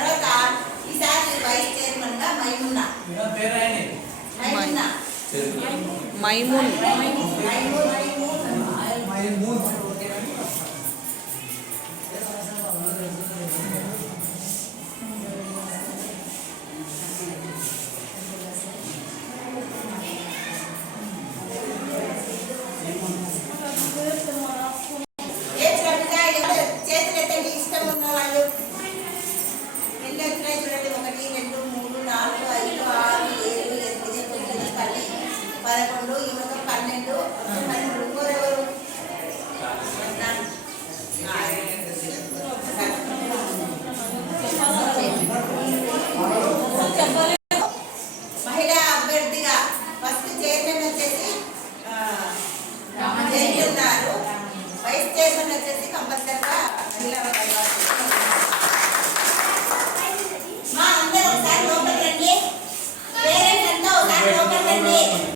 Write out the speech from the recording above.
తర్వాత ఈసారి vice chairman గా మైమున్నా మైమూన్ చేతులెత్తండి ఇష్టం ఉన్న వాళ్ళు. ఎన్ని వచ్చినాయి చూడండి. 1 2 3 4 5 6 7 8 9 10 11 ఈమెతో 12 మరి ఇంకోరెవరు మహిళా అభ్యర్థిగా ఫస్ట్ చైర్మన్ వచ్చేసి జైలు ఉన్నారు. వైస్ చైర్మన్ వచ్చేసి కంపల్సరిగా మహిళా